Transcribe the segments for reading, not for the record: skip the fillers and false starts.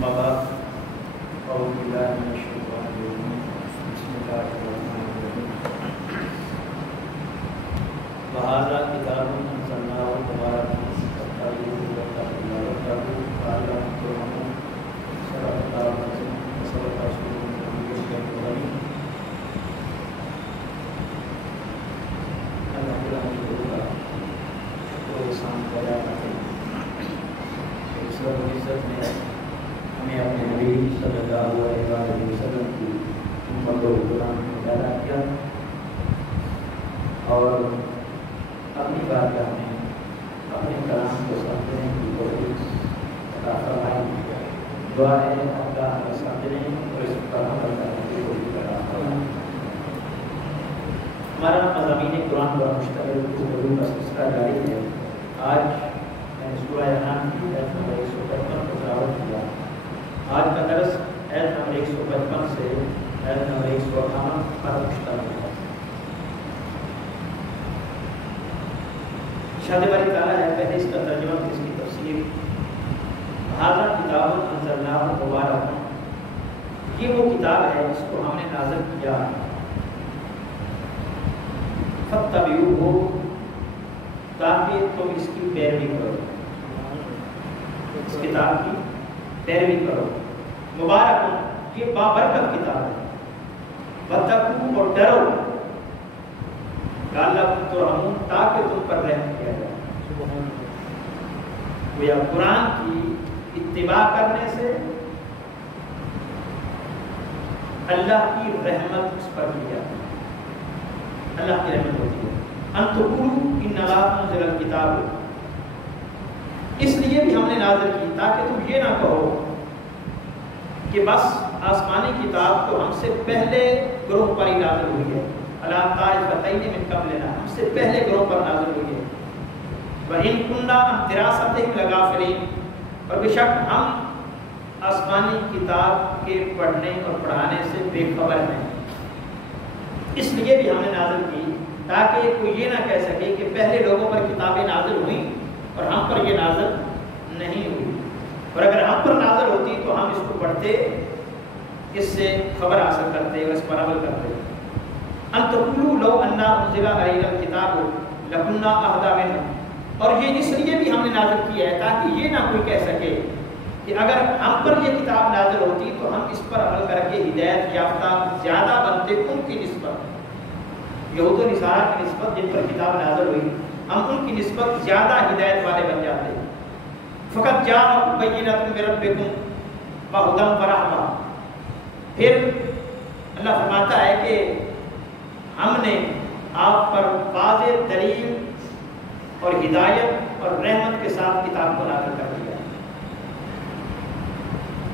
أما بعد أعوذ بالله من الشيطان الرجيم بسم الله الرحمن الرحيم وهذا كتاب أنزلناه مبارك فاتبعوه واتقوا لعلكم ترحمون صدق الله العظيم وصدق رسوله النبي الكريم الحمدللہ شکر و احسان ادا کرتے ہیں اس رب العزت نے ہمیں اپنے نبی صلی اللہ علیہ وسلم کی امت و قرآن میں پیدا کیا اور اپنی بارگاہ میں اپنے کلام کو سمجھنے کی توفیق عطا فرمائی. دعا ہے اللہ ہمیں سمجھنے اور اس پر عمل کرنے کی توفیق عطا فرمائے. ہمارا مضامین قرآن پر مشتمل گفتگو کا سلسلہ جاری ہے. آج میں نے سورہ انعام کی آیت نمبر 155 کو تلاوت کیا. آج کا درس آیت نمبر 155 سے آیت نمبر 158 پر مشتمل ہے. ارشاد باری تعالیٰ ہے پہلے اس کا ترجمہ اس کی تفسیر. ھذا کتاب انزلناہ مبارک، یہ وہ کتاب ہے جس کو ہم نے نازل کیا. فاتبعوہ، تاکہ تم اس کی پیروی کرو، اس کتاب کی پیروی کرو. مبارک، یہ بابرکت کتاب ہے. واتقوا، اور ڈرو. لعلکم ترحمون، تاکہ تم پر رحم کیا جائے. گویا قرآن کی اتباع کرنے سے اللہ کی رحمت اس پر کی جاتی ہے. اللہ کی رحمت ہوتی ہے. ان تقولوا انما انزل الکتاب، اس لیے بھی ہم نے نازل کی تاکہ تم یہ نہ کہو کہ بس آسمانی کتاب تو ہم سے پہلے گروہ پر ہی نازل ہوئی ہے. الا طائفتین من قبلنا، ہم سے پہلے گروہ پر نازل ہوئی ہے. وَإِن كُنَّا عَن دِرَاسَتِهِمْ لَغَافِلِينَ، اور بے شک ہم آسمانی کتاب کے پڑھنے اور پڑھانے سے بے خبر ہیں. اس لیے بھی ہم نے نازل کی تاکہ کوئی یہ نہ کہہ سکے کہ پہلے لوگوں پر کتابیں نازل ہوئیں اور ہم پر یہ نازل نہیں ہوئی. اور اگر ہم پر نازل ہوتی تو ہم اس کو پڑھتے، اس سے خبر حاصل کرتے اور اس پر عمل کرتے. ان تقولوا لو انا انزل علینا الکتاب لکنا اہدی منہ، اور یہ اس لیے بھی ہم نے نازل کیا ہے تاکہ یہ نہ کوئی کہہ سکے کہ اگر ہم پر یہ کتاب نازل ہوتی تو ہم اس پر عمل کر کے ہدایت یافتہ زیادہ بنتے ان کی نسبت. یہود و نصارہ کی نسبت جن پر کتاب نازل ہوئی، ہم ان کی نسبت زیادہ ہدایت والے بن جاتے. فقط جاءکم بینۃ من ربکم وہدی ورحمۃ، پھر اللہ فرماتا ہے کہ ہم نے آپ پر واضح دلیل اور ہدایت اور رحمت کے ساتھ کتاب کو نازل کر دیا.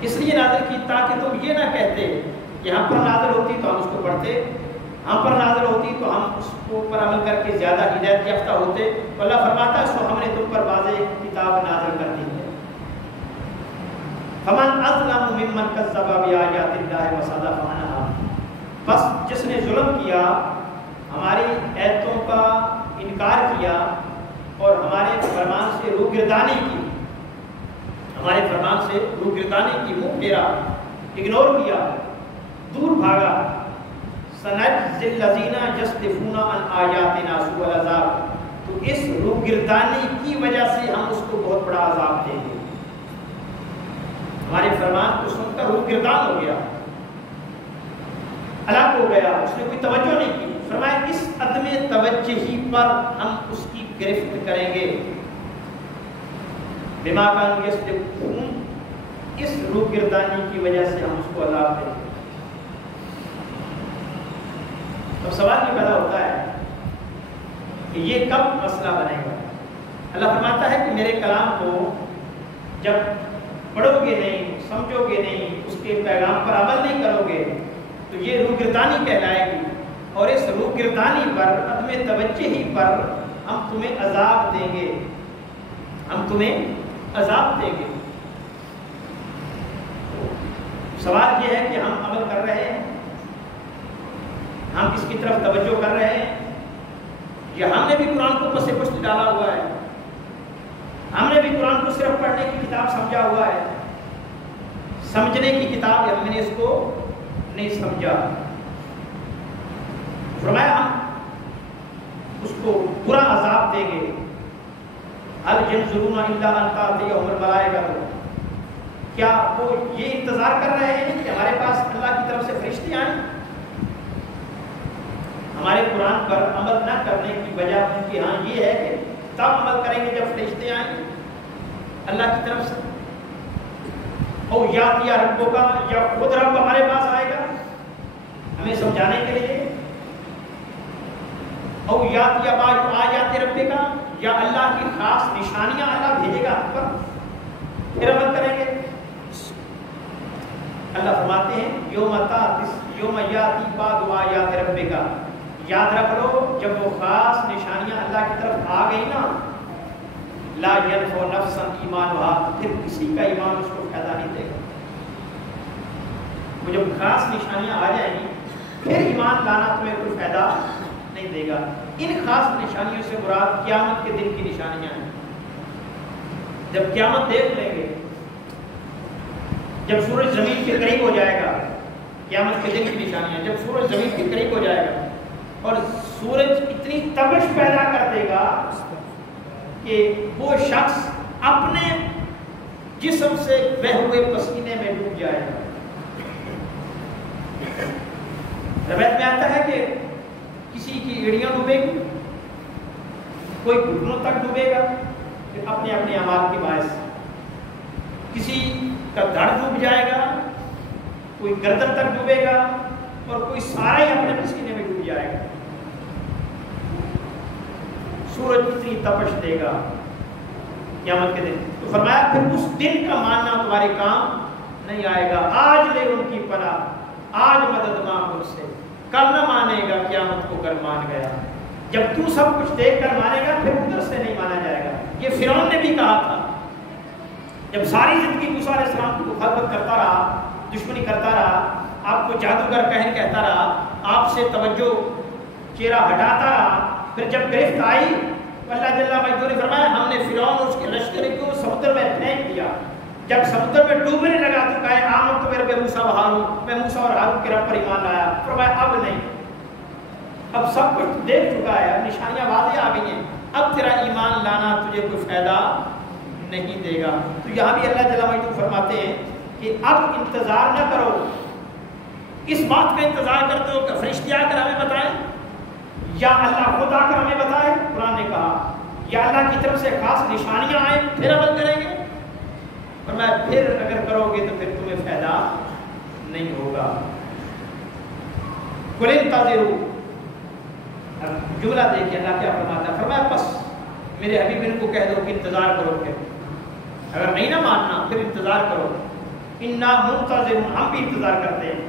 اس لیے نازل کی تاکہ تم یہ نہ کہتے کہ ہم پر نازل ہوتی تو ہم اس کو پڑھتے، ہم پر نازل ہوتی تو ہم اس کو پر عمل کر کے زیادہ ہدایت یافتہ ہوتے. تو اللہ فرماتا ہے سو ہم نے تم پر واضح کتاب نازل کر دی ہے. فمن اظلم ممن کذب بآیات اللہ وصدف عنہا، بس جس نے ظلم کیا، ہماری آیتوں کا انکار کیا اور ہمارے فرمان سے روگردانی کی، ہمارے فرمان سے روگردانی کی، منہ پھیرا، اگنور کیا، دور بھاگا. سنجزی الذین یصدفون عن آیاتنا سوء العذاب، تو اس روگردانی کی وجہ سے ہم اس کو بہت بڑا عذاب دیں گے. ہمارے فرمان کو سن کر روگردان ہو گیا، ہلاک ہو گیا، اس نے کوئی توجہ نہیں کی. فرمایا اس عدم توجہی پر ہم اس کی گرفت کریں گے. بما کانوا یصدفون، اس روگردانی کی وجہ سے ہم اس کو عذاب دیں گے. اب سوال یہ پیدا ہوتا ہے کہ یہ کب مسئلہ بنے گا؟ اللہ فرماتا ہے کہ میرے کلام کو جب پڑھو گے نہیں، سمجھو گے نہیں، اس کے پیغام پر عمل نہیں کرو گے تو یہ روگردانی کہلائے گی. اور اس روگردانی پر، عدم توجہی پر ہم تمہیں عذاب دیں گے، ہم تمہیں عذاب دیں گے. سوال یہ ہے کہ ہم عمل کر رہے ہیں، ہم اس کی طرف توجہ کر رہے ہیں، یا ہم نے بھی قرآن کو پس پشت ڈالا ہوا ہے، ہم نے بھی قرآن کو صرف پڑھنے کی کتاب سمجھا ہوا ہے، سمجھنے کی کتاب ہے، ہم نے اس کو نہیں سمجھا۔ فرمایا ہم اس کو برا عذاب دیں گے۔ هل ينظرون الا ان تأتيهم الملائکۃ، کیا وہ یہ انتظار کر رہے ہیں کہ ہمارے پاس اللہ کی طرف سے فرشتے آئیں؟ ہمارے قرآن پر عمل نہ کرنے کی وجہ ان کی ہاں یہ ہے کہ تب عمل کریں گے جب فرشتے آئیں اللہ کی طرف سے۔ او یات یا ربوں کا، یا خود رب ہمارے پاس آئے گا ہمیں سمجھانے کے لیے۔ او یات یا بعض آیات رب کا، یا اللہ کی خاص نشانیاں اللہ بھیجے گا ہم پر، پھر عمل کریں گے۔ اللہ فرماتے ہیں یوم یاتی بعض آیات رب کا، یاد رکھ لو جب وہ خاص نشانیاں اللہ کی طرف آ گئی نا، لا ينفع نفسا ایمانها، پھر کسی کا ایمان اس کو فائدہ نہیں دے گا۔ وہ جب خاص نشانیاں آ جائیں گی پھر ایمان لانا تمہیں کوئی فائدہ نہیں دے گا۔ ان خاص نشانیوں سے مراد قیامت کے دن کی نشانیاں ہیں۔ جب قیامت دیکھ لیں گے، جب سورج زمین کے قریب ہو جائے گا، قیامت کے دن کی نشانیاں، جب سورج زمین کے قریب ہو جائے گا اور سورج اتنی تپش پیدا کر دے گا کہ وہ شخص اپنے جسم سے بہے ہوئے پسینے میں ڈوب جائے گا۔ روایت میں آتا ہے کہ کسی کی ایڑیاں ڈوبے گی، کوئی گھٹنوں تک ڈوبے گا پھر اپنے اپنے اعمال کے باعث، کسی کا دھڑ ڈوب جائے گا، کوئی گردن تک ڈوبے گا اور کوئی سارا ہی اپنے پسینے میں ڈوب جائے گا۔ سورج اتنی تپش دے گا قیامت کے دن، تو فرمایا پھر اس دن کا ماننا تمہارے کام نہیں آئے گا۔ آج لے ان کی پناہ، آج مدد مانگ ان سے، کل نہ مانے گا قیامت کو کر مان گیا۔ جب تو سب کچھ دیکھ کر مانے گا پھر ادھر سے نہیں مانا جائے گا۔ یہ فرعون نے بھی کہا تھا، جب ساری زندگی موسیٰ علیہ السلام کو مخالفت کرتا رہا، دشمنی کرتا رہا، آپ کو جادوگر کہن کہتا رہا، آپ سے توجہ چہرہ ہٹاتا رہا، پھر جب گرفت آئی اللہ جل مجدہ نے فرمایا ہم نے فرعون اور اس کے لشکر کو سمندر میں پھینک دیا۔ جب سمندر میں ڈوبنے لگا تو کہا آمنت تو میرے بے موسیٰ و ہارون، میں موسیٰ اور ہارون کے رب پر ایمان لایا۔ فرمایا اب نہیں، اب سب کچھ دیکھ چکا ہے، اب نشانیاں واضح آ گئی ہیں، اب تیرا ایمان لانا تجھے کوئی فائدہ نہیں دے گا۔ تو یہاں بھی اللہ جل مجدہ فرماتے ہیں کہ اب انتظار نہ کرو، اس بات کا انتظار کرتے ہو کہ فرشتے آ کر ہمیں بتائیں یا اللہ خود آ کر ہمیں بتائے، قرآن نے کہا، یا اللہ کی طرف سے خاص نشانیاں آئیں پھر عمل کریں گے، اور میں پھر اگر کرو گے تو پھر تمہیں فائدہ نہیں ہوگا۔ قُلِ انتظروا، جملہ دیکھیں اللہ کیا فرماتا ہے، فرمایا بس میرے حبیب ان کو کہہ دو کہ انتظار کرو، پھر اگر نہیں نہ ماننا پھر انتظار کرو، اِنَّا مُنتَظِرُونَ، ہم بھی انتظار کرتے ہیں۔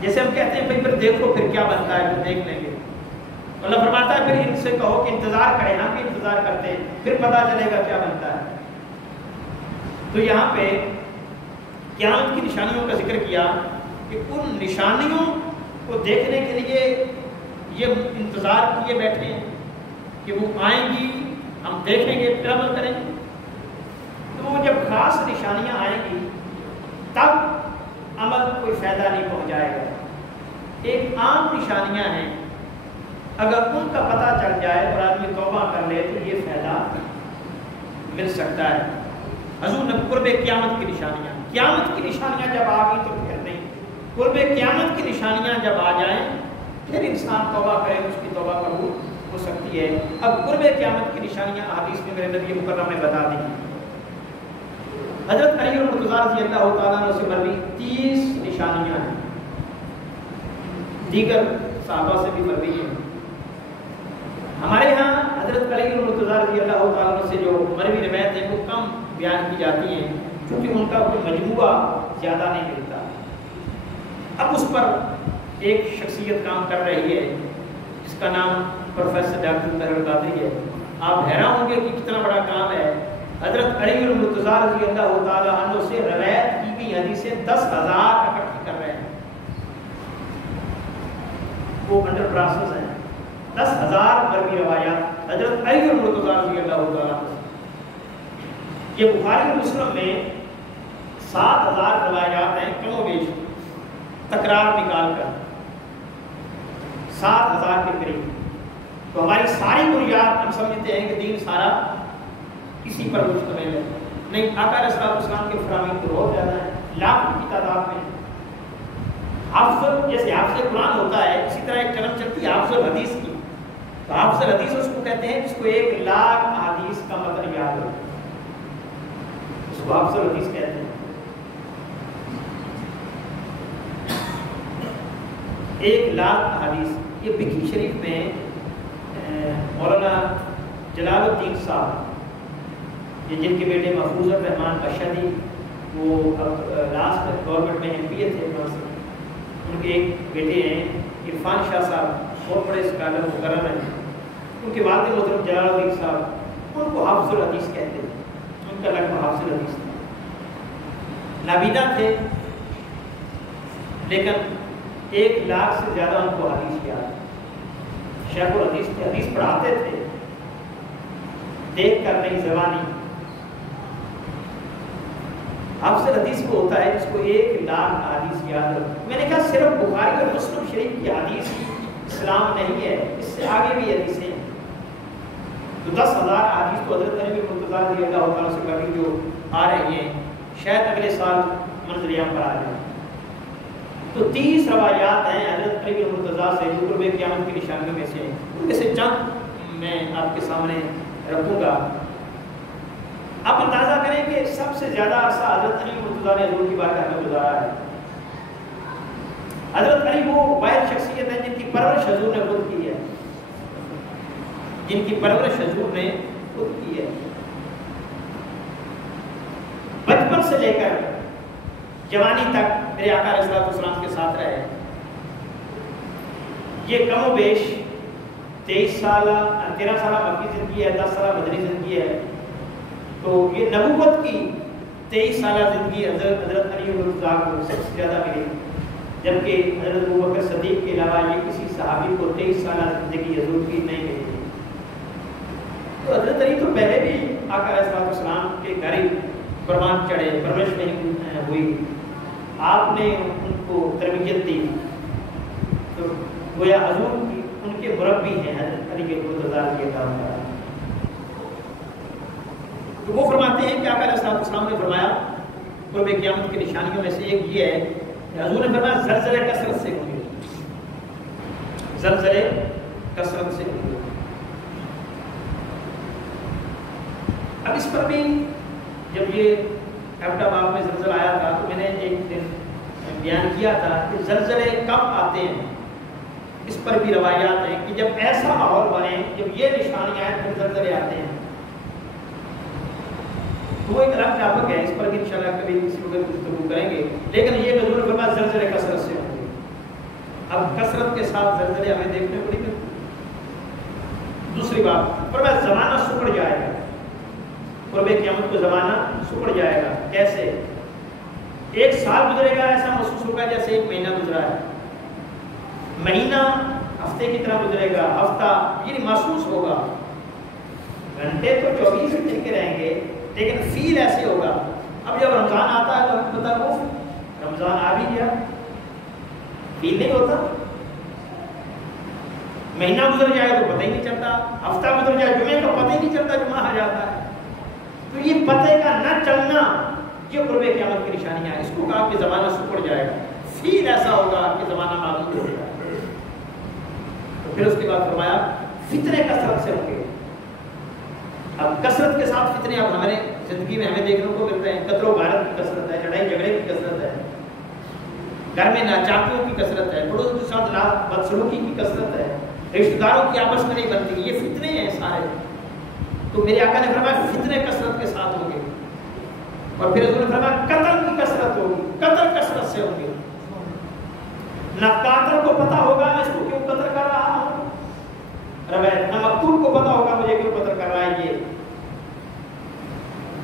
جیسے ہم کہتے ہیں بھائی پھر دیکھو پھر کیا بنتا ہے، پھر دیکھ لیں گے، اللہ فرماتا ہے پھر ان سے کہو کہ انتظار کریں، ہم بھی انتظار کرتے ہیں، پھر پتہ چلے گا کیا بنتا ہے۔ تو یہاں پہ قیامت کی نشانیوں کا ذکر کیا کہ ان نشانیوں کو دیکھنے کے لیے یہ انتظار کیے بیٹھے ہیں کہ وہ آئیں گی، ہم دیکھیں گے پھر عمل کریں گے۔ تو وہ جب خاص نشانیاں آئیں گی تب عمل کوئی فائدہ نہیں پہنچائے گا۔ ایک عام نشانیاں ہیں، اگر ان کا پتہ چل جائے اور آدمی توبہ کر لے تو یہ فائدہ مل سکتا ہے۔ حضور نے قرب قیامت کی نشانیاں، قیامت کی نشانیاں جب آ گئی تو پھر نہیں، قرب قیامت کی نشانیاں جب آ جائیں پھر انسان توبہ کرے، اس کی توبہ قبول ہو سکتی ہے۔ اب قرب قیامت کی نشانیاں حدیث میں میرے نبی مکرم نے بتا دی۔ حضرت علی المرتضیٰ رضی اللہ تعالیٰ عنہ سے مروی 30 نشانیاں ہیں، دیگر صحابہ سے بھی مروی ہیں۔ ہمارے ہاں حضرت علی المرتضیٰ رضی اللہ تعالیٰ عنہ سے جو مروی روایت ہیں وہ کم بیان کی جاتی ہیں کیونکہ ان کا کوئی مجموعہ زیادہ نہیں ملتا۔ اب اس پر ایک شخصیت کام کر رہی ہے جس کا نام پروفیسر ڈاکٹر طاہر القادری ہے۔ آپ حیران ہوں گے کہ کتنا بڑا کام ہے۔ حضرت علی المرتضیٰ رضی اللہ تعالیٰ عنہ سے روایت کی گئی حدیثیں 10,000 اکٹھی کر رہے ہیں، وہ انڈر پروسیس ہیں، 10,000 مروی روایات حضرت علی المرتضیٰ رضی اللہ تعالیٰ عنہ۔ یہ بخاری اور مسلم میں 7,000 روایات ہیں کم و بیش تکرار نکال کر 7,000 کے قریب. تو ہماری ساری بنیاد ہم سمجھتے ہیں کہ دین سارا اسی پر مشتمل ہے. نہیں، آقا علیہ السلام کے فرامین تو بہت زیادہ ہیں، لاکھوں کی تعداد میں. حافظ جیسے حافظ قرآن ہوتا ہے، اسی طرح ایک ٹرم چلتی ہے حافظ الحدیث کی. تو حافظ الحدیث اس کو کہتے ہیں جس کو 1,00,000 احادیث کا متن یاد ہو، اس کو حافظ الحدیث کہتے ہیں. 1,00,000 احادیث. یہ بکھی شریف میں مولانا جلال الدین صاحب، یہ جن کے بیٹے محفوظ الرحمان اشدی، وہ اب لاسٹ گورنمنٹ میں MP تھے، ان کے ایک بیٹے ہیں عرفان شاہ صاحب، بہت بڑے اسکالر مقرر ہیں. ان کے والد محترم جلال الدین صاحب، ان کو حافظ الحدیث کہتے ہیں. ان کا لقب حافظ الحدیث تھا. نابینا تھے لیکن 1,00,000 سے زیادہ ان کو حدیث یاد. شیخ الحدیث تھے، حدیث پڑھاتے تھے، دیکھ کر نہیں زبانی. حافظ الحدیث کو ہوتا ہے جس کو 1,00,000 حدیث یاد ہو. میں نے کہا صرف بخاری اور مسلم شریف کی حدیث اسلام نہیں ہے، اس سے آگے بھی حدیثیں ہیں. تو 10,000 حدیث تو حضرت علی بن مرتضیٰ رضی اللہ تعالیٰ سے کبھی جو آ رہی ہیں، شاید اگلے سال منظریام پر آ جائیں. تو 30 روایات ہیں حضرت علی بن مرتضیٰ سے جو قرب قیامت کی نشانیوں میں سے ہیں. ان میں سے چند میں آپ کے سامنے رکھوں گا. آپ اندازہ کریں کہ سب سے زیادہ عرصہ حضرت علی بن مرتضیٰ نے حضور کی بارگاہ میں گزارا ہے. حضرت علی وہ واحد شخصیت ہے جن کی پرورش حضور نے خود کی ہے، جن کی پرورش حضور نے خود کی ہے. بچپن سے لے کر جوانی تک میرے آقا علیہ السلام کے ساتھ رہے. یہ کم و بیش 13 سالہ مکی زندگی ہے، 10 سالہ مدنی زندگی ہے. تو یہ نبوت کی 23 سالہ زندگی حضرت علی بن مرتضیٰ کو سب سے زیادہ ملی، جبکہ حضرت ابوبکر صدیق کے علاوہ یہ کسی صحابی کو 23 سالہ زندگی حضور کی نہیں ملی. تو حضرت علی تو پہلے بھی آقا علیہ السلام کے گھر ہی پروان چڑھے، پرورش نہیں ہوئی. آپ نے ان کو تربیت دی. تو گویا حضور کی ان کے مربی ہیں حضرت علی بن مرتضیٰ رضی اللہ عنہ. تو وہ فرماتے ہیں کہ آقا علیہ السلام نے فرمایا قرب قیامت کی نشانیوں میں سے ایک یہ ہے کہ حضور نے فرمایا زلزلے کثرت سے ہوں گے، زلزلے کثرت سے ہوں گے. اب اس پر بھی جب یہ ایبٹ آباد میں زلزلہ آیا تھا تو میں نے ایک دن بیان کیا تھا کہ زلزلے کب آتے ہیں. اس پر بھی روایات ہیں کہ جب ایسا ماحول بنے، جب یہ نشانیاں ہیں پھر زلزلے آتے ہیں. تو وہ ایک الگ ٹاپک ہے، اس پر بھی انشاءاللہ کبھی کسی وقت گفتگو کریں گے. لیکن یہ حضور نے فرمایا زلزلے کثرت سے ہوں گے. اب کثرت کے ساتھ زلزلے ہمیں دیکھنے کو نہیں ملتے. دوسری بات فرمایا زمانہ سکڑ جائے گا. قرب قیامت کو زمانہ سکڑ جائے گا. کیسے؟ 1 سال گزرے گا، ایسا محسوس ہوگا جیسے 1 مہینہ گزرا ہے. مہینہ ہفتے کی طرح گزرے گا، ہفتہ یہ محسوس ہوگا. گھنٹے تو 24 دن کے رہیں گے لیکن فیل ایسے ہوگا. اب جب رمضان آتا ہے تو ہمیں پتہ وہ رمضان آ بھی گیا، فیل نہیں ہوتا. مہینہ گزر جائے تو پتہ ہی نہیں چلتا، ہفتہ گزر جائے جمعے کا پتہ ہی نہیں چلتا، جمعہ آ جاتا ہے. تو یہ پتہ کا نہ چلنا یہ قرب قیامت کی نشانیاں ہیں. اس کو کہا کہ زمانہ سکڑ جائے گا، فیل ایسا ہوگا کہ زمانہ معلوم ہو جائے گا. تو پھر اس کے بعد فرمایا فتنے کثرت سے ہوں گے. اب کثرت کے ساتھ فتنے اب ہمارے زندگی میں ہمیں دیکھنے کو ملتے ہیں. قتل و غارت کی کثرت ہے، لڑائی جھگڑے کی کثرت ہے، گھر میں ناچاکیوں کی کثرت ہے، پڑوس کے ساتھ بدسلوکی کی کثرت ہے، رشتہ داروں کی آپس میں نہیں بنتی. یہ فتنے ہیں سارے. تو میرے آقا نے فرمایا فتنے کثرت کے ساتھ ہوں گے. اور پھر حضور نے فرمایا قتل کی کثرت ہوگی، قتل کثرت سے ہوں گے. نہ قاتل کو پتہ ہوگا میں اس کو کیوں قتل کر رہا ہوں، روایت نہ مقتول کو پتہ ہوگا مجھے کیوں قتل کر رہا ہے. یہ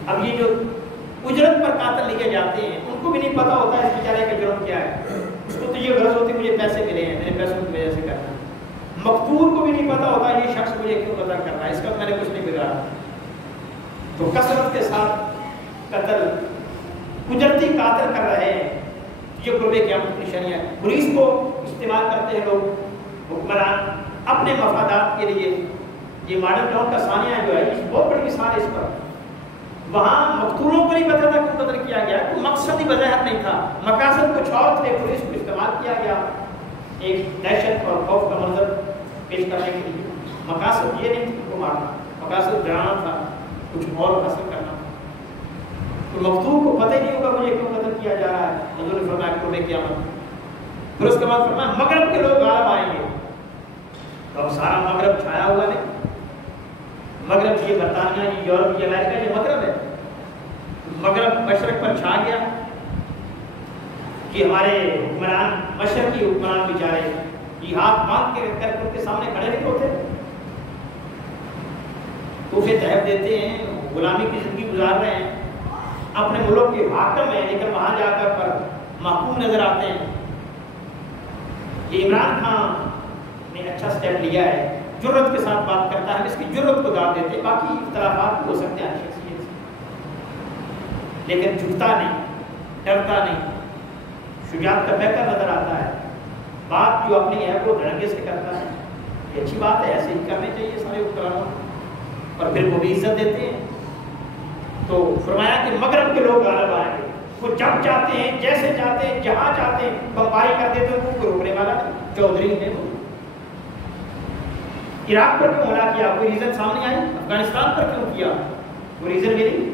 اب یہ جو اجرت پر قاتل لیے جاتے ہیں ان کو بھی نہیں پتہ ہوتا ہے اس بیچارے کا جرم کیا ہے. اس کو تو یہ غرض ہوتی ہے مجھے پیسے ملے ہیں، میرے پیسوں کی وجہ سے کرنا. مقتول کو بھی نہیں پتہ ہوتا یہ شخص مجھے کیوں قتل کر رہا ہے، اس کا میں نے کچھ نہیں بگاڑا. تو کثرت کے ساتھ قتل، اجرتی قاتل کر رہے ہیں، یہ قرب قیامت کی نشانی ہے۔ پولیس کو استعمال کرتے ہیں لوگ حکمران اپنے مفادات کے لیے۔ یہ ماڈل ٹاؤن کا ثانیہ جو ہے اس بہت بڑی مثال ہے اس پر۔ وہاں مقتولوں کو نہیں پتا تھا کہ قتل کیا گیا، کوئی مقصد ہی بظاہر نہیں تھا، مقاصد کچھ اور تھے، پولیس کو استعمال کیا گیا ایک دہشت اور خوف کا منظر پیش کرنے کے لیے۔ مقاصد یہ نہیں تھا کو مارنا، مقاصد جانا تھا، کچھ اور حاصل کرنا تھا۔ تو مقتول کو پتہ ہی نہیں ہوگا مجھے کیوں قتل کیا جا رہا ہے۔ حضور نے فرمایا قرب قیامت۔ پھر اس کے بعد فرمایا مغرب کے لوگ غالب آئیں گے۔ تو اب سارا مغرب چھایا ہوا ہے، مغرب یہ برطانیہ، یہ یورپ، یہ امریکہ، یہ مغرب ہے۔ مغرب مشرق پر چھا گیا کہ ہمارے حکمران، مشرقی حکمران بیچارے یہ ہاتھ باندھ کے کر کے سامنے کھڑے نہیں ہوتے، تحفے تحف دیتے ہیں، غلامی کی زندگی گزار رہے ہیں، اپنے ملک کے حاکم ہیں لیکن وہاں جا کر پر محکوم نظر آتے ہیں۔ یہ عمران خان نے اچھا سٹیپ لیا ہے، جرت کے ساتھ بات کرتا ہے، ہم اس کی جرت کو داد دیتے ہیں۔ باقی اختلافات ہو سکتے ہیں شخصیت سے، لیکن جھکتا نہیں، ڈرتا نہیں، شجاعت کا بہتر نظر آتا ہے، بات جو اپنی ہے وہ دھڑکے سے کرتا ہے۔ یہ اچھی بات ہے، ایسے ہی کرنے چاہیے سارے حکمرانوں، اور پھر وہ بھی عزت دیتے ہیں۔ تو فرمایا کہ مغرب کے لوگ غالب آئیں گے، وہ جب چاہتے ہیں، جیسے چاہتے ہیں، جہاں چاہتے ہیں بمباری کر دیتے ہیں، کوئی روکنے والا نہیں۔ چودھری ہے وہ۔ عراق پر کیوں حملہ کیا؟ کوئی ریزن سامنے آئی؟ افغانستان پر کیوں کیا؟ کوئی ریزن ملی؟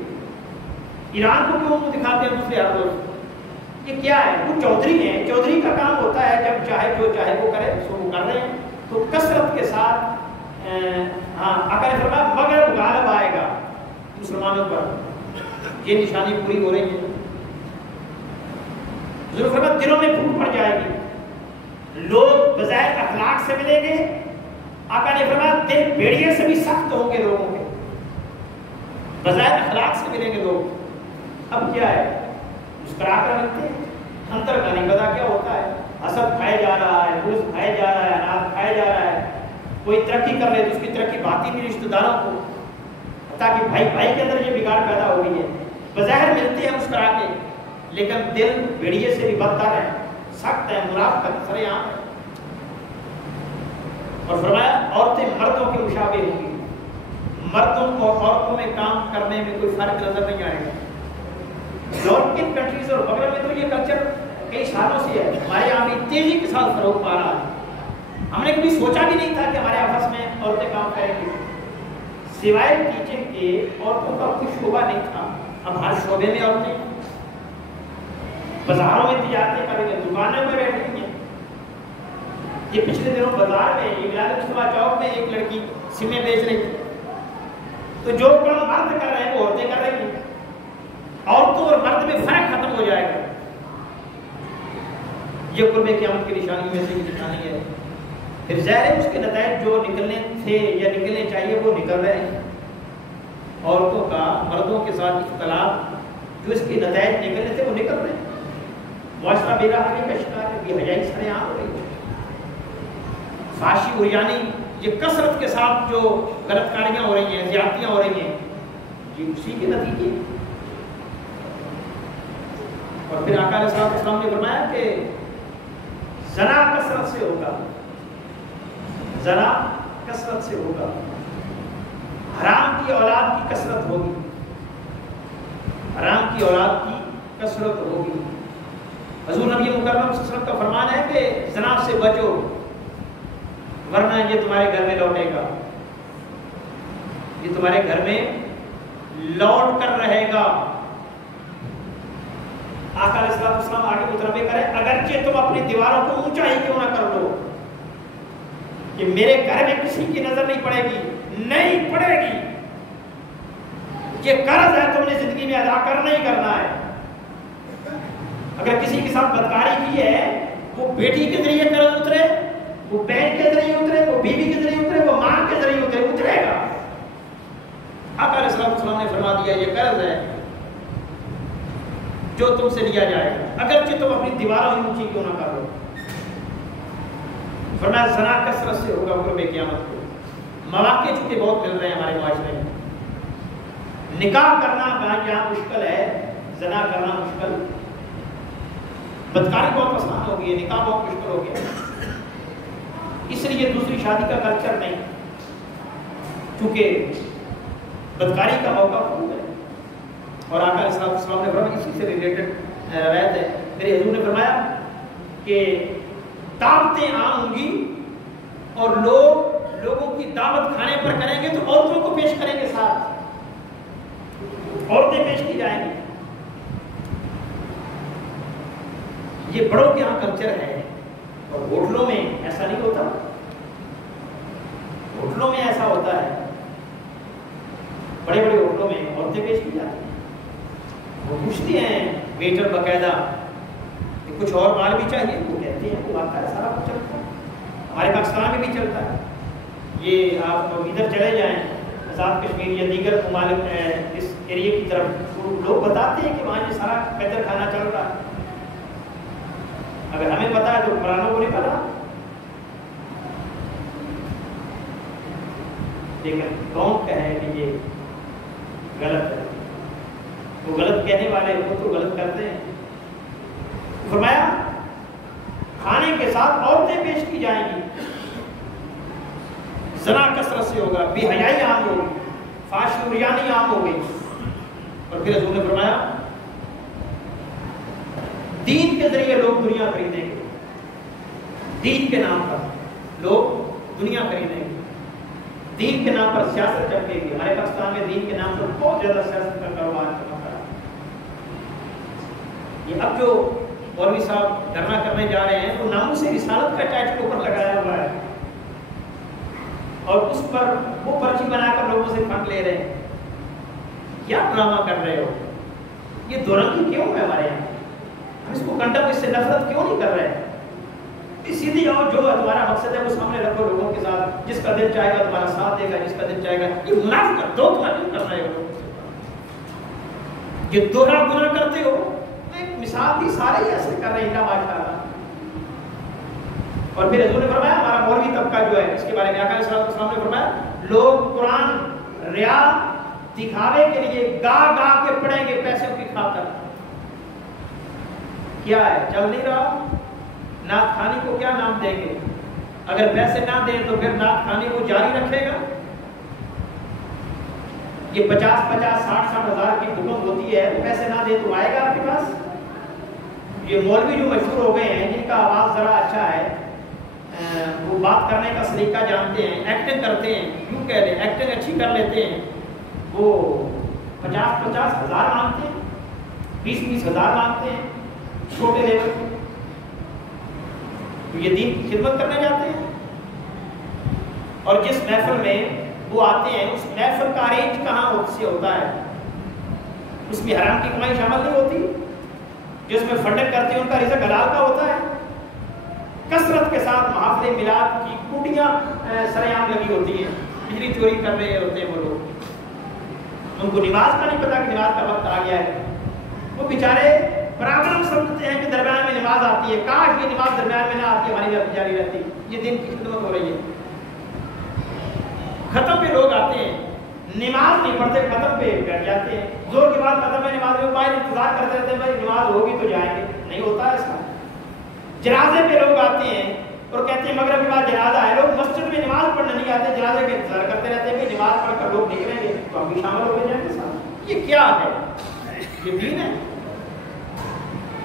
ایران کو کیوں دکھاتے ہیں دوسرے ہر روز؟ یہ کیا ہے؟ وہ چودھری ہیں، چودھری کا کام ہوتا ہے جب چاہے جو چاہے وہ کرے، سو وہ کر رہے ہیں۔ تو کثرت کے ساتھ آقا نے فرمایا مغرب غالب آئے گا مسلمانوں پر، یہ نشانی پوری ہو رہی ہے۔ حضور فرمایا دلوں میں پھوٹ پڑ جائے گی، لوگ بظاہر اخلاق سے ملیں گے، آقا نے فرمایا دل بھیڑیے سے بھی سخت ہوں گے لوگوں کے، بظاہر اخلاق سے ملیں گے لوگ۔ اب کیا ہے؟ مسکرا کر ملتے ہیں، اندر کا نہیں پتا کیا ہوتا ہے، حسد کھائے جا رہا ہے، بغض کھائے جا رہا ہے، اناد کھائے جا رہا ہے۔ کوئی ترقی کر رہے تو اس کی ترقی بھاتی بھی رشتہ داروں کو، تاکہ بھائی بھائی کے اندر یہ بگاڑ پیدا ہو گئی ہے۔ بظاہر ملتے ہیں مسکرا کے، لیکن دل بھیڑیے سے بھی بدتر ہے، سخت ہے، منافقت سرے عام ہے۔ اور فرمایا عورتیں مردوں کے مشابہ ہوں گی، مردوں اور عورتوں میں کام کرنے میں کوئی فرق نظر نہیں آئے گا۔ یورپین کنٹریز اور بغیر میں تو یہ کلچر کئی سالوں سے ہے، ہمارے یہاں بھی تیزی کے ساتھ فروغ پا رہا ہے۔ ہم نے کبھی سوچا بھی نہیں تھا کہ ہمارے آپس میں عورتیں کام کریں گی، سوائے ٹیچنگ کے عورتوں کا کوئی شعبہ نہیں تھا۔ اب ہر شعبے میں عورتیں، بازاروں میں تجارتیں کریں گے، دکانوں میں بیٹھیں گے۔ یہ پچھلے دنوں بازار میں میلاد مصطفیٰ چوک میں ایک لڑکی سمیں بیچ رہی تھی، تو جو کام مرد کر رہے ہیں وہ عورتیں کر رہی ہیں۔ عورتوں اور مرد میں فرق ختم ہو جائے گا۔ یہ قرب قیامت کی نشانی میں سے ایک نشانی ہے۔ پھر ظاہر ہے اس کے نتائج جو نکلنے تھے یا نکلنے چاہیے وہ نکل رہے ہیں۔ عورتوں کا مردوں کے ساتھ اختلاط، جو اس کے نتائج نکلنے تھے وہ نکل رہے ہیں۔ معاشرہ بے رحمی کا شکار ہے، بے حیائی سرے عام ہو رہی ہے، فحاشی عریانی، یہ کثرت کے ساتھ جو غلط کاریاں ہو رہی ہیں، زیادتیاں ہو رہی ہیں، یہ اسی کے نتیجے ہیں۔ اور پھر آقا علیہ السلام نے فرمایا کہ زنا کثرت سے ہوگا، زنا کثرت سے ہوگا، حرام کی اولاد کی کثرت ہوگی، حرام کی اولاد کی کثرت ہوگی۔ حضور نبی مکرم صلی اللہ علیہ وسلم کا فرمان ہے کہ زنا سے بچو ورنہ یہ تمہارے گھر میں لوٹے گا، یہ تمہارے گھر میں لوٹ کر رہے گا۔ آقا علیہ السلام آگے متنبہ کرے اگرچہ تم اپنی دیواروں کو اونچا ہی کیوں نہ کر دو کہ میرے گھر میں کسی کی نظر نہیں پڑے گی، نہیں پڑے گی، یہ قرض ہے تم نے زندگی میں ادا کرنا ہی کرنا ہے۔ اگر کسی کے ساتھ بدکاری کی ہے، وہ بیٹی کے ذریعے قرض اترے، وہ بہن کے ذریعے اترے، وہ بیوی کے ذریعے اترے، وہ ماں کے ذریعے اترے، اترے گا۔ آقا علیہ السلام نے فرما دیا یہ قرض ہے جو تم سے لیا جائے گا، اگرچہ تم اپنی دیواروں میں اونچی کیوں نہ کرو۔ فرمایا زنا کثرت سے ہوگا قرب قیامت کو۔ مواقع چونکہ بہت مل رہے ہیں ہمارے معاشرے میں، نکاح کرنا جہاں مشکل ہے، زنا کرنا مشکل بدکاری بہت آسان ہو گئی ہے، نکاح بہت مشکل ہو گیا، اس لیے دوسری شادی کا کلچر نہیں، کیونکہ بدکاری کا موقع خوب ہے۔ اور آقا علیہ السلام نے فرمایا، اسی سے ریلیٹڈ روایت ہے، میرے حضور نے فرمایا کہ دعوتیں عام ہوں گی اور لوگوں کی دعوت کھانے پر کریں گے تو عورتوں کو پیش کریں گے، ساتھ عورتیں پیش کی جائیں گی۔ یہ بڑوں کے یہاں کلچر ہے، اور ہوٹلوں میں ایسا نہیں ہوتا، ہوٹلوں میں ایسا ہوتا ہے، بڑے بڑے ہوٹلوں میں عورتیں پیش کی جاتی ہیں، وہ پوچھتی ہیں ویٹر باقاعدہ کہ کچھ اور مال بھی چاہیے، وہ کہتے ہیں وہ آتا ہے، سارا کچھ چلتا ہے، ہمارے پاکستان میں بھی چلتا ہے۔ یہ آپ ادھر چلے جائیں آزاد کشمیر یا دیگر ممالک اس ایریے کی طرف، لوگ بتاتے ہیں کہ وہاں یہ سارا قدر کھانا چل رہا ہے۔ اگر ہمیں پتا ہے تو قرآنوں کو نہیں پتا، لیکن کون کہے کہ یہ غلط ہے؟ وہ غلط کہنے والے وہ تو غلط کرتے ہیں۔ فرمایا کھانے کے ساتھ عورتیں پیش کی جائیں گی، زنا کثرت سے ہوگا، بے حیائی عام ہوگی، فحش و ریانی عام ہو گئی۔ اور پھر حضور نے فرمایا دین کے ذریعے لوگ دنیا خریدیں گے، دین کے نام پر لوگ دنیا خریدیں گے، دین کے نام پر سیاست چمکے گی۔ ہمارے پاکستان میں دین کے نام پر بہت زیادہ سیاست کا کاروبار چل رہا ہے۔ یہ اب جو مولوی صاحب دھرنا کرنے جا رہے ہیں وہ ناموس رسالت کا ٹیگ کے اوپر لگایا ہوا ہے، اور اس پر وہ پرچی بنا کر لوگوں سے فنڈ لے رہے ہیں۔ کیا ڈرامہ کر رہے ہو؟ یہ دورنگی کیوں ہے ہمارے یہاں؟ ہم اس کو کنڈم، اس سے نفرت کیوں نہیں کر رہے؟ سیدھی اور جو تمہارا مقصد ہے وہ سامنے رکھو لوگوں کے ساتھ، جس کا دل چاہے گا تمہارا ساتھ دے گا، جس کا دل چاہے گا۔ یہ منافقت دھوکہ نہیں کر رہے ہو، یہ دوہرا گناہ کرتے ہو۔ ایک مثال تھی، سارے ہی ایسے کر رہے ہیں ماشاءاللہ۔ اور پھر حضور نے فرمایا ہمارا مولوی طبقہ جو ہے اس کے بارے میں آقا علیہ السلام نے فرمایا لوگ قرآن ریا دکھاوے کے لیے گا کے پڑھیں گے پیسوں کی خاطر۔ کیا ہے چل نہیں رہا؟ نعت خوانی کو کیا نام دیں گے؟ اگر پیسے نہ دیں تو پھر نعت خوانی کو جاری رکھے گا؟ یہ 50-50 60 ہزار کی حکومت ہوتی ہے، پیسے نہ دیں تو آئے گا آپ کے پاس؟ یہ مولوی جو مشہور ہو گئے ہیں جن کا آواز ذرا اچھا ہے، وہ بات کرنے کا سلیقہ جانتے ہیں، ایکٹنگ کرتے ہیں، یوں کہہ لیں ایکٹنگ اچھی کر لیتے ہیں، وہ 50-50 ہزار مانگتے ہیں، 20-20 ہزار مانگتے ہیں چھوٹے لیول کو، تو یہ دین کی خدمت کرنے جاتے ہیں۔ اور جس محفل میں وہ آتے ہیں اس محفل کا ارینج کہاں سے ہوتا ہے؟ اس میں حرام کی کمائی شامل نہیں ہوتی؟ جس میں فنڈنگ کرتے ہیں ان کا رزق حلال کا ہوتا ہے؟ کثرت کے ساتھ محافل میلاد کی کوٹیاں سر عام لگی ہوتی ہیں، بجلی چوری کر رہے ہوتے ہیں وہ لوگ، ان کو نماز کا نہیں پتا کہ نماز کا وقت آ گیا ہے، وہ بیچارے پراگرام سمجھتے ہیں کہ درمیان میں نماز آتی ہے، کاش یہ نماز درمیان میں نہ آتی، ہماری وقت جاری رہتی۔ یہ دین کی خدمت ہو رہی ہے۔ ختم پہ لوگ آتے ہیں، نماز نہیں پڑھتے، ختم پہ بیٹھ جاتے ہیں، زور کے بعد ختم ہے نماز میں باہر انتظار کرتے رہتے ہیں بھائی نماز ہوگی تو جائیں گے، نہیں ہوتا ایسا۔ جنازے پہ لوگ آتے ہیں اور کہتے ہیں مغرب کے بعد جنازہ ہے، لوگ مسجد میں نماز پڑھنے نہیں آتے، جنازے کا انتظار کرتے رہتے ہیں کہ نماز پڑھ کر لوگ نکلیں گے تو ہم بھی شامل ہو جائیں گے ساتھ۔ یہ کیا ہے؟ یہ دین ہے؟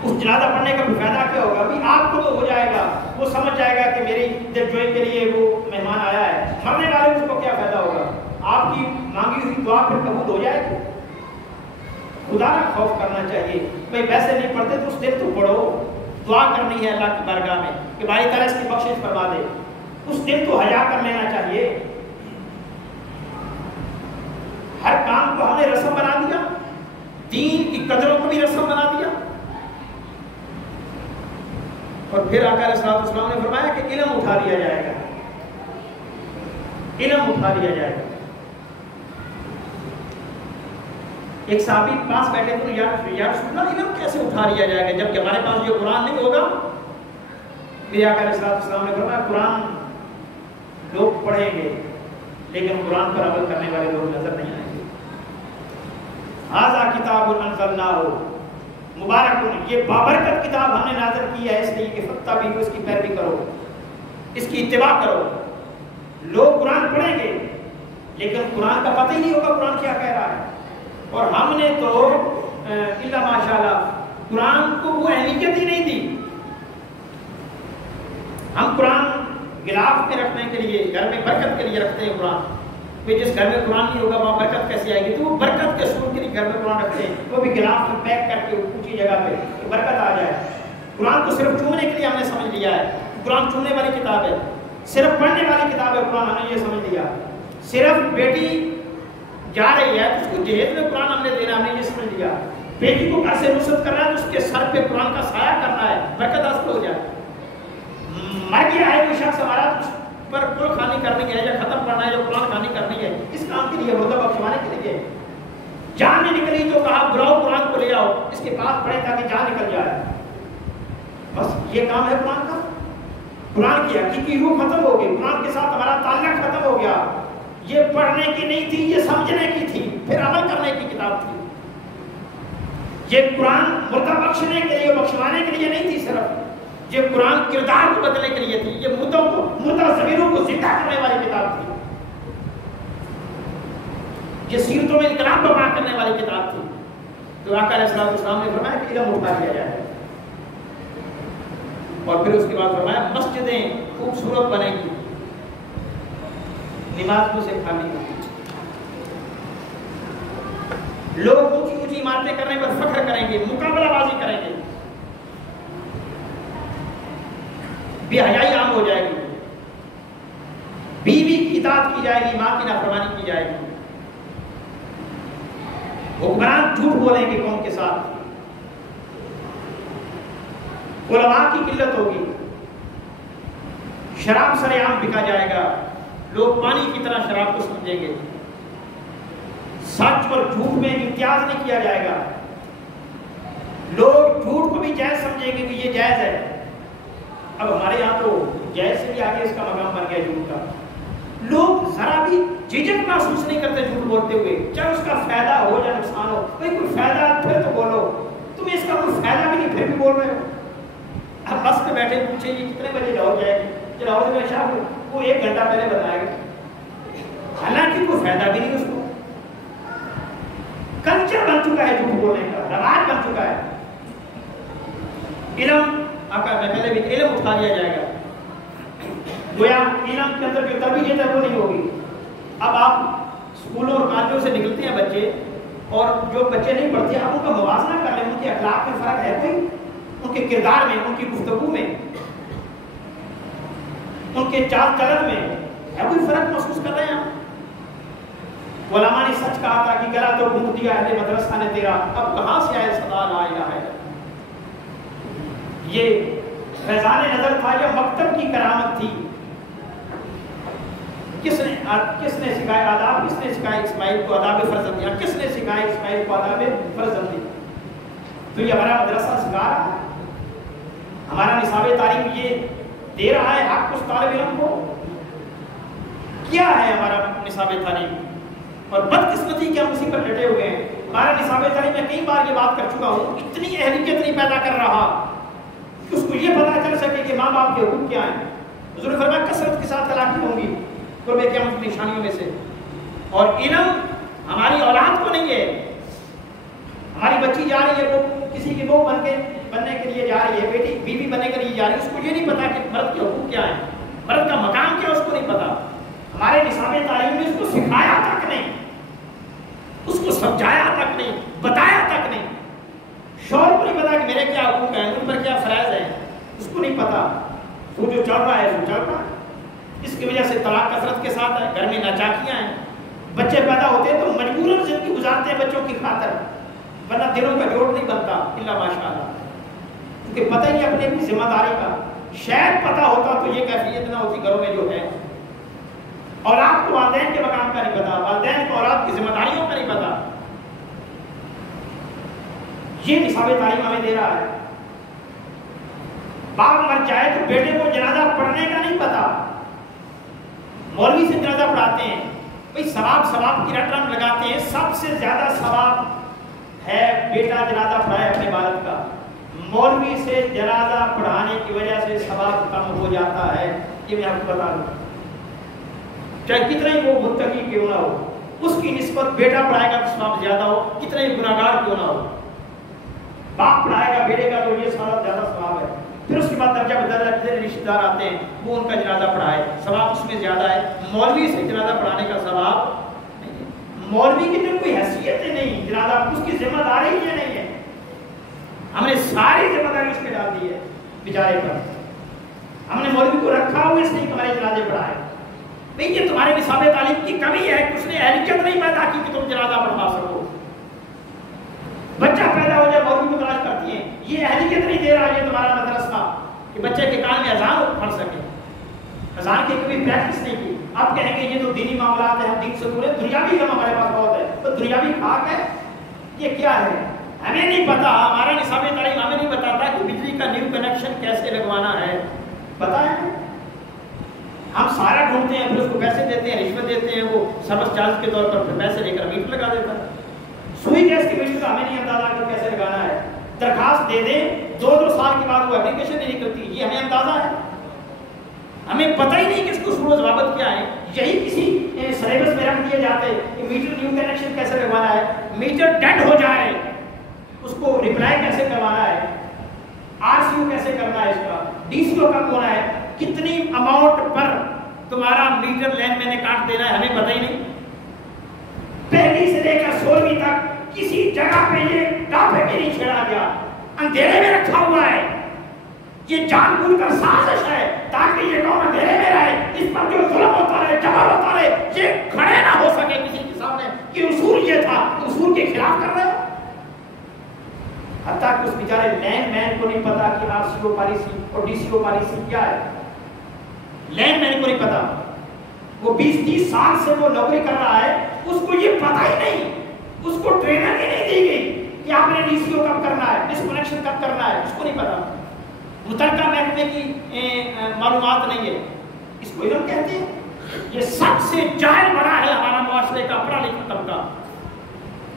اس جنازہ پڑھنے کا بھی فائدہ کیا ہوگا؟ ابھی آپ کو تو ہو جائے گا، وہ سمجھ جائے گا کہ میری دل جوئی کے لیے وہ مہمان آیا ہے، مرنے والے اس کو کیا فائدہ ہوگا؟ آپ کی مانگی ہوئی دعا پھر قبول ہو جائے گی۔ خدا کا خوف کرنا چاہیے، بھائی ویسے نہیں پڑھتے تو اس دن تو پڑھو، دعا کرنی ہے اللہ کی بارگاہ میں کہ باری تعالیٰ اس کی بخشش فرما دے، اس دن تو حیا کر لینا چاہیے۔ ہر کام کو ہم نے رسم بنا دیا، دین کی قدروں کو بھی رسم بنا دیا۔ اور پھر آقا علیہ السلام نے فرمایا کہ علم اٹھا لیا جائے گا، علم اٹھا لیا جائے گا۔ ایک صحابی پاس بیٹھے تو یا رسول اللہ علم کیسے اٹھا لیا جائے گا جبکہ ہمارے پاس یہ قرآن نہیں ہوگا؟ پھر آقا علیہ السلام نے فرمایا قرآن لوگ پڑھیں گے لیکن قرآن پر عمل کرنے والے لوگ نظر نہیں آئیں گے۔ ھذا کتاب انزلناہ، مبارک یہ بابرکت کتاب ہم نے نازل کی ہے اس لیے کہ فتبعوا اس کی پیروی کرو، اس کی اتباع کرو۔ لوگ قرآن پڑھیں گے لیکن قرآن کا پتہ ہی نہیں ہوگا قرآن کیا کہہ رہا ہے، اور ہم نے تو الا ماشاءاللہ قرآن کو وہ اہمیت ہی نہیں دی۔ ہم قرآن غلاف میں رکھنے کے لیے، گھر میں برکت کے لیے رکھتے ہیں قرآن، کہ جس گھر میں قرآن نہیں ہوگا وہاں برکت کیسے آئے گی؟ تو وہ برکت کے سور کے لیے گھر میں قرآن رکھتے ہیں، وہ بھی غلاف میں پیک کر کے اونچی جگہ پہ کہ برکت آ جائے۔ قرآن کو صرف چومنے کے لیے ہم نے سمجھ لیا ہے، قرآن چومنے والی کتاب ہے، صرف پڑھنے والی کتاب ہے قرآن، ہم نے یہ سمجھ لیا۔ صرف بیٹی جا رہی ہے اس کو جہیز میں قرآن ہم نے دینا، ہم نے یہ سمجھ لیا۔ بیٹی کو گھر سے رخصت کرنا ہے تو اس کے سر پہ قرآن کا سایہ کرنا ہے، برکت حاصل ہو جائے۔ مر گیا ہے کوئی شخص ہمارا پر کل خانی کرنی ہے یا ختم کرنا ہے یا قرآن خانی کرنی ہے، اس کام کے لیے مردہ بخشوانے کے لیے جان نہیں نکلی تو کہا بلاؤ قرآن کو لے آؤ اس کے پاس پڑھے تاکہ جان نکل جائے، بس یہ کام ہے قرآن کا۔ قرآن کی حقیقی روح ختم ہو گئی، قرآن کے ساتھ ہمارا تعلق ختم ہو گیا۔ یہ پڑھنے کی نہیں تھی، یہ سمجھنے کی تھی، پھر عمل کرنے کی کتاب تھی۔ یہ قرآن مردہ بخشنے کے لیے، بخشوانے کے لیے نہیں تھی صرف، یہ قرآن کردار کو بدلنے کے لیے تھی، یہ مردہ ضمیروں کو زندہ کرنے والی کتاب تھی، یہ سیرتوں میں انقلاب برپا کرنے والی کتاب تھی۔ تو آقا علیہ السلام نے فرمایا کہ علم اٹھا دیا جائے، اور پھر اس کے بعد فرمایا مسجدیں خوبصورت بنے گی، نماز کو سے خالی ہوگی، لوگ اونچی اونچی عمارتیں کرنے پر فخر کریں گے، مقابلہ بازی کریں گے، بے حیائی عام ہو جائے گی، بیوی کی اطاعت کی جائے گی، ماں کی نافرمانی کی جائے گی، حکمران جھوٹ بولیں گے قوم کے ساتھ، علماء کی قلت ہوگی، شراب سر عام بکا جائے گا، لوگ پانی کی طرح شراب کو سمجھیں گے، سچ اور جھوٹ میں امتیاز نہیں کیا جائے گا، لوگ جھوٹ کو بھی جائز سمجھیں گے کہ یہ جائز ہے۔ اب ہمارے یہاں تو جائز سے بھی آگے اس کا مقام بن گیا جھوٹ کا، لوگ ذرا بھی جھجک محسوس نہیں کرتے جھوٹ بولتے ہوئے، چاہے اس کا فائدہ ہو یا نقصان ہو، بھائی کوئی فائدہ پھر تو بولو، تم اس کا کوئی فائدہ بھی نہیں پھر بھی بول رہے ہو۔ اب بس پہ بیٹھے پوچھے یہ کتنے بجے لاہور جائے گی، لاہور میں شاہ وہ 1 گھنٹہ پہلے بتائے گا، حالانکہ کوئی فائدہ بھی نہیں اس کو، کلچر بن چکا ہے جھوٹ بولنے کا، رواج بن چکا ہے۔ علم آقا میں پہلے بھی علم اٹھا لیا جائے گا، گویا علم کے اندر جو تربیت ہے وہ نہیں ہوگی۔ اب آپ اسکولوں اور کالجوں سے نکلتے ہیں بچے، اور جو بچے نہیں پڑھتے آپ ان کا موازنہ کر لیں، ان کے اخلاق میں فرق ہے کوئی، ان کے کردار میں، ان کی گفتگو میں، ان کے چال چلن میں ہے کوئی فرق محسوس کر رہے ہیں آپ؟ علماء نے سچ کہا تھا کہ گلا تو گھوم دیا اہل مدرسہ نے تیرا، اب کہاں سے آئے صدا لا الہ الا اللہ۔ یہ فیضان نظر تھا یا مکتب کی کرامت تھی؟ کس نے سکھایا آداب، کس نے سکھایا اسماعیل کو آداب فرزندیاں، کس نے سکھایا اسماعیل کو آداب فرزندی؟ تو یہ ہمارا مدرسہ سکھا رہا ہے، ہمارا نصاب تعلیم یہ دے رہا ہے حق اس طالب علم کو؟ کیا ہے ہمارا نصاب تعلیم؟ اور بدقسمتی کہ ہم اسی پر ڈٹے ہوئے ہیں۔ ہمارا نصاب تعلیم میں کئی بار یہ بات کر چکا ہوں، اتنی اہلیت نہیں پیدا کر رہا کہ اس کو یہ پتا چل سکے کہ ماں باپ کے حقوق کیا ہیں۔ حضور نے فرمایا کثرت کے ساتھ طلاقیں ہوں گی قرب قیامت کی نشانیوں میں سے، اور علم ہماری اولاد کو نہیں ہے، ہماری بچی جا رہی ہے وہ کسی کی بہو بننے کے لیے جا رہی ہے، بیٹی بیوی بننے کے لیے جا رہی ہے، اس کو یہ نہیں پتا کہ مرد کے حقوق کیا ہیں، مرد کا مقام کیا اس کو نہیں پتا۔ ہمارے نصاب تعلیم نے اس کو سکھایا تک نہیں، اس کو سمجھایا تک نہیں، بتایا تک نہیں، شوہر کو نہیں پتا کہ میرے کیا حقوق ہیں، ان پر کیا فرائض ہیں، اس کو نہیں پتا۔ وہ جو چل رہا ہے وہ چل رہا ہے، اس کی وجہ سے طلاق کثرت کے ساتھ ہے، گھر میں ناچاکیاں ہیں، بچے پیدا ہوتے ہیں تو مجبوراً زندگی گزارتے ہیں بچوں کی خاطر، ورنہ دلوں کا جوڑ نہیں بنتا الا ماشاءاللہ، کیونکہ پتہ ہی اپنے اپنی ذمہ داری کا، شاید پتہ ہوتا تو یہ کیفیت نہ ہوتی گھروں میں جو ہے۔ اولاد کو والدین کے مقام کا نہیں پتا، والدین کو اولاد کی ذمہ داریوں کا نہیں پتا، یہ نصاب تعلیم ہمیں دے رہا ہے۔ باپ مر جائے تو بیٹے کو جنازہ پڑھنے کا نہیں پتا، مولوی سے جنازہ پڑھاتے ہیں، بھئی ثواب کی رٹ رن لگاتے ہیں، سب سے زیادہ ثواب ہے بیٹا جنازہ پڑھائے اپنے والد کا، مولوی سے جنازہ پڑھانے کی وجہ سے ثواب کم ہو جاتا ہے، یہ میں آپ کو بتا دوں، چاہے کتنا ہی وہ متقی کیوں نہ ہو، اس کی نسبت بیٹا پڑھائے گا تو ثواب زیادہ ہو، کتنا ہی گناہگار کیوں نہ ہو۔ باپ پڑھائے گا بیٹے کا تو یہ زیادہ ثواب ہے۔ پھر اس کے بعد درجہ بدرجہ رشتہ دار آتے ہیں، وہ ان کا جنازہ پڑھائے، ثواب اس میں زیادہ ہے۔ مولوی سے جنازہ پڑھانے کا ثواب نہیں ہے، مولوی کی تو کوئی حیثیت ہی نہیں، جنازہ اس کی ذمہ داری ہی نہیں ہے، ہم نے ساری ذمہ داری اس پہ ڈال دی ہے بیچارے پر۔ ہم نے مولوی کو رکھا ہوا اس لیے کہ ہمارے جنازے پڑھائے، نہیں یہ تمہارے نصاب تعلیم کی کمی ہے کہ اس نے اہلیت نہیں پیدا کی کہ تم جنازہ پڑھا سکو۔ بچہ پیدا ہو جائے مولوی کو تلاش کرتی ہیں، یہ اہلیت نہیں دے رہا یہ تمہارا مدرسہ کہ بچے کے کان میں اذان پڑھ سکے، اذان کی کبھی پریکٹس نہیں کی۔ آپ کہیں گے یہ تو دینی معاملات ہیں، ہم دین سے دور ہیں، دنیاوی علم ہمارے پاس بہت ہے، تو دنیاوی خاک ہے، یہ کیا ہے ہمیں نہیں پتا۔ ہمارا نصاب تعلیم ہمیں نہیں بتاتا کہ بجلی کا نیو کنیکشن کیسے لگوانا ہے، پتا ہے؟ ہم سارا ڈھونڈتے ہیں، پھر اس کو پیسے دیتے ہیں، رشوت دیتے ہیں، وہ سروس چارج کے طور پر پیسے لے کر میٹر لگا دیتا ہے۔ سوئی گیس کی میٹر کا ہمیں نہیں اندازہ کہ کیسے لگانا ہے، درخواست دے دیں، 2 سال کے بعد وہ اپلیکیشن نہیں نکلتی، یہ ہمیں اندازہ ہے، ہمیں پتہ ہی نہیں کہ اس کو سروس ضوابط کیا ہے۔ یہی کسی سلیبس میں رکھ دیے جاتے کہ میٹر نیو کنیکشن کیسے لگوانا ہے، میٹر ڈیڈ ہو جائے اس کو ریپلائی کیسے کروانا ہے، RCO کیسے کرنا ہے، اس کا DCO کب ہونا ہے، کتنی اماؤنٹ پر تمہارا میٹر لین میں نے کاٹ دینا ہے، ہمیں پتہ ہی نہیں۔ پہلی سے لے کر 16ویں تک کسی جگہ پہ یہ ٹاپک ہی نہیں چھیڑا گیا، اندھیرے میں رکھا ہوا ہے، یہ جان بوجھ کر سازش ہے تاکہ یہ قوم اندھیرے میں رہے، اس پر جو ظلم ہوتا رہے، جبر ہوتا رہے، یہ کھڑے نہ ہو سکے کسی کے سامنے کہ اصول یہ تھا، اصول کے خلاف کر رہے ہو۔ حتیٰ کہ اس بیچارے لین مین کو نہیں پتا کہ RCO پالیسی اور DCO پالیسی کیا ہے، لین مین کو نہیں پتا، وہ 20-30 سال سے وہ نوکری کر رہا ہے، اس کو یہ پتا ہی نہیں، اس کو ٹرینر ہی نہیں دی گئی کہ آپ نے DCO کب کرنا ہے، ڈسکنیکشن کب کرنا ہے، اس کو نہیں پتا، متعلقہ محکمے کی معلومات نہیں ہے، اس کو علم کہتے ہیں۔ یہ سب سے جاہل بنا ہے ہمارا معاشرے کا پڑھا لکھا طبقہ۔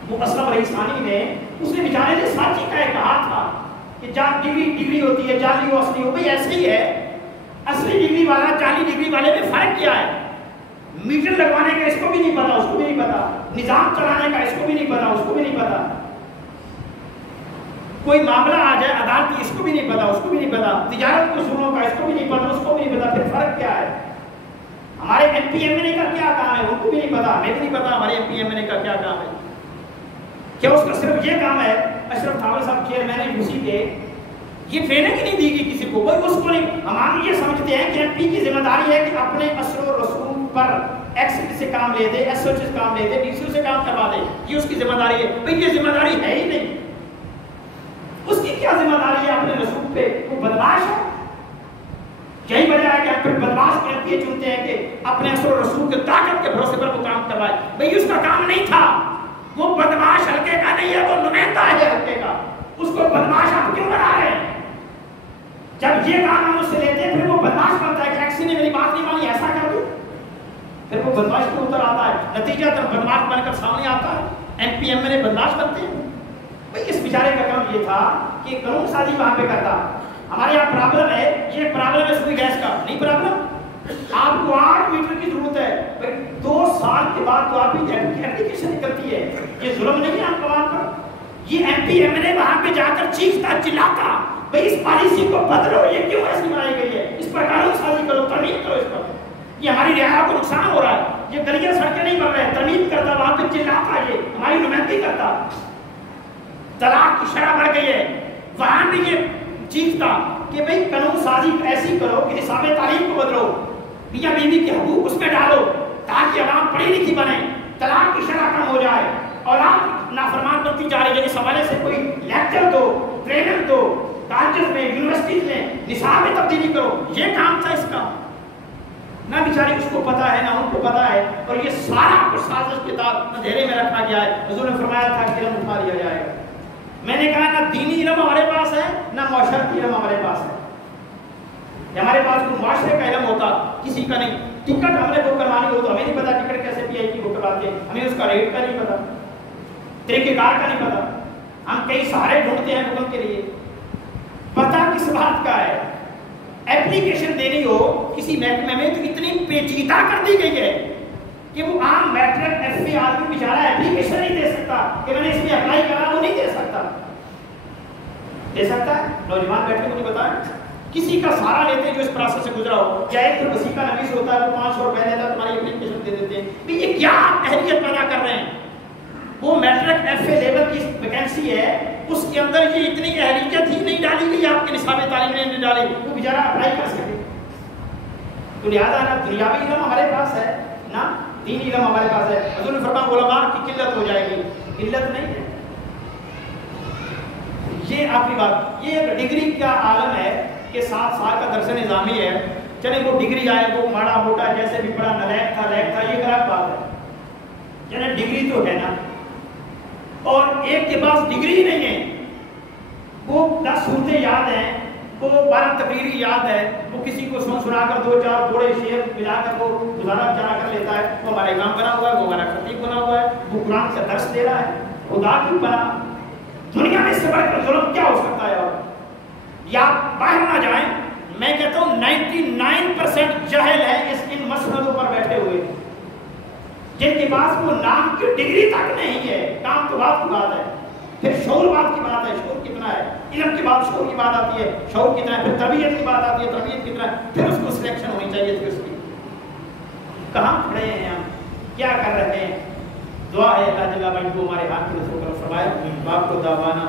وہ اسلم رئیس ثانی نے، اس نے بیچارے نے سانچی کا کہا تھا کہ ڈگری ہوتی ہے، جعلی و اصلی ہو، بھئی ایسے ہی ہے، اصلی ڈگری والا جعلی ڈگری والے میں فرق کیا ہے؟ میٹر لگوانے کا اس کو بھی نہیں پتا، اس کو بھی نہیں پتا، نظام چلانے کا اس کو بھی نہیں پتا، اس کو بھی نہیں پتا، کوئی معاملہ آ جائے عدالتی اس کو بھی نہیں پتا، اس کو بھی نہیں پتا، تجارت کے اصولوں کا اس کو بھی نہیں پتا، اس کو بھی نہیں پتا، پھر فرق کیا ہے؟ ہمارے MPMNA کا کیا کام ہے، ان کو بھی نہیں پتا، ہمیں بھی نہیں پتا ہمارے MPMNA کا کیا کام ہے۔ کیا اس کا صرف یہ کام ہے؟ اشرف تھاور صاحب چیئرمین ہیں UC کے، یہ ٹریننگ نہیں دی گئی کسی کو، کوئی اس کو نہیں۔ ہم یہ سمجھتے ہیں کہ MP کی ذمہ داری ہے کہ اپنے اثر و رسوم پر ایکسٹ سے کام لے دے، SOC سے کام لے دے، DCO سے کام کروا دے، یہ اس کی ذمہ داری ہے۔ بھئی یہ ذمہ داری ہے ہی نہیں، اس کی کیا ذمہ داری ہے اپنے رسوم پہ؟ وہ بدماش ہے، یہی وجہ ہے کہ آپ پھر بدماش کے MPA چنتے ہیں کہ اپنے اثر و رسوم کے طاقت کے بھروسے پر وہ کام کروائے۔ بھئی اس کا کام نہیں تھا، وہ بدماش حلقے کا نہیں ہے، وہ نمائندہ ہے حلقے کا، اس کو بدماش آپ کیوں بنا رہے ہیں؟ جب یہ کام ہم اس سے لیتے ہیں پھر وہ بدماش بنتا ہے کہ ایکسی نے میری بات نہیں مانی، ایسا کر دوں، پھر وہ بدماش کو اتر آتا ہے، نتیجہ تب بدماش بن کر سامنے آتا ہے، MPMNA بدماش بنتے ہیں۔ بھئی اس بیچارے کا کام یہ تھا کہ قانون سازی وہاں پہ کرتا۔ ہمارے یہاں پرابلم ہے، یہ پرابلم ہے سوئی گیس کا نہیں پرابلم، آپ کو 8 میٹر کی ضرورت ہے، بھئی 2 سال کے بعد تو آپ کی اپلیکیشن نکلتی ہے، یہ ظلم نہیں ہے آپ کا وہاں پر؟ یہ MPMNA وہاں پہ جا کر چیختا چلاتا، بھئی اس پالیسی کو بدلو، یہ کیوں ایسی بنائی گئی ہے، اس پر قانون سازی کرو، ترمیم کرو اس پر، یہ ہماری رعایا کو نقصان ہو رہا ہے، یہ گلیاں سڑکیں نہیں بن رہے ہیں، ترمیم کرتا وہاں پہ چلاتا، یہ ہماری نمائندگی کرتا۔ طلاق کی شرح بڑھ گئی ہے، وہاں بھی یہ چیختا کہ بھئی قانون سازی ایسی کرو کہ نصاب تعلیم کو بدلو، میاں بیوی کے حقوق اس میں ڈالو تاکہ عوام پڑھی لکھی بنے، طلاق کی شرح کم ہو جائے، اولاد نافرمان بنتی جا رہی ہے، اس حوالے سے کوئی لیکچر دو، ٹریننگ دو، کالجز میں، یونیورسٹیز میں نصاب میں تبدیلی کرو، یہ کام تھا اس کا۔ نہ بیچاری اس کو پتا ہے، نہ ان کو پتا ہے، اور یہ سارا کچھ سازش کے تحت اندھیرے میں رکھا گیا ہے۔ حضور نے فرمایا تھا کہ علم اٹھا لیا جائے گا۔ میں نے کہا نہ دینی علم ہمارے پاس ہے، نہ معاشرتی علم ہمارے پاس ہے۔ ہمارے پاس کوئی معاشرے کا علم ہوتا، کسی کا نہیں۔ ٹکٹ ہم نے بک کروانی ہو تو ہمیں نہیں پتا ٹکٹ کیسے PI کی بک کرواتے ہیں، ہمیں اس کا ریٹ کا نہیں پتا، طریقہ کار کا نہیں پتا۔ ہم کئی سہارے ڈھونڈتے ہیں حکم کے لیے، پتہ کس بات کا ہے؟ ایپلیکیشن دینی ہو کسی محکمے میں تو اتنی پیچیدہ کر دی گئی ہے کہ وہ عام میٹرک ایف اے آدمی بیچارہ ایپلیکیشن نہیں دے سکتا کہ میں نے اس میں اپلائی کرا، وہ نہیں دے سکتا ہے؟ نوجوان بیٹھ کے مجھے بتائیں، کسی کا سہارا لیتے ہیں جو اس پروسیس سے گزرا ہو، یا ایک وسیقہ نویس ہوتا ہے وہ 500 روپے لیتا ہے، تمہاری اپلیکیشن دے دیتے ہیں، یہ کیا اہلیت پیدا کر رہے ہیں؟ وہ میٹرک ایف اے لیول کی ویکینسی ہے، اس کے اندر یہ اتنی اہلیت ہی نہیں ڈالی گئی، آپ کے نصاب تعلیم نے نہیں ڈالی، وہ بیچارہ اپلائی کر سکے۔ تو لہٰذا نہ دنیاوی علم ہمارے پاس ہے نہ دینی علم ہمارے پاس ہے۔ حضور نے فرمایا علماء کی قلت ہو جائے گی، قلت نہیں ہے۔ یہ آپ کی بات، یہ ایک ڈگری کا عالم ہے کہ 7 سال کا درس نظامی ہے، چلے وہ ڈگری آئے وہ ماڑا موٹا جیسے بھی پڑھا نلیک تھا لیک تھا، یہ غلط بات ہے، چلے ڈگری تو ہے نا، اور ایک کے پاس ڈگری نہیں ہے، وہ 10 صورتیں یاد ہیں، وہ 12 تقریری یاد ہے، وہ کسی کو سنا کر 2-4 تھوڑے شعر ملا کر وہ گزارا چلا کر لیتا ہے، وہ ہمارا امام بنا ہوا ہے، وہ ہمارا خطیب بنا ہوا ہے، وہ قرآن سے درس دے رہا ہے، خدا کی بنا دنیا میں اس سے بڑھ کر ظلم کیا ہو سکتا ہے؟ اور یا باہر نہ جائیں، میں کہتا ہوں 99% جہل ہے ان مسندوں پر بیٹھے ہوئے، جن کے پاس وہ نام کی ڈگری تک نہیں ہے، کام تو بات کی بات ہے، پھر شعور بات کی بات ہے، شعور کتنا ہے، علم کی بات شعور کی بات آتی ہے، شعور کتنا ہے، پھر تربیت کی بات آتی ہے، تربیت کتنا ہے، پھر اس کو سلیکشن ہونی چاہیے تھی اس کی۔ کہاں کھڑے ہیں ہم، کیا کر رہے ہیں؟ دعا ہے اللہ جل وعلا ہمارے ہاتھ میں رسول کرم فرمائے، باپ کو دعوانا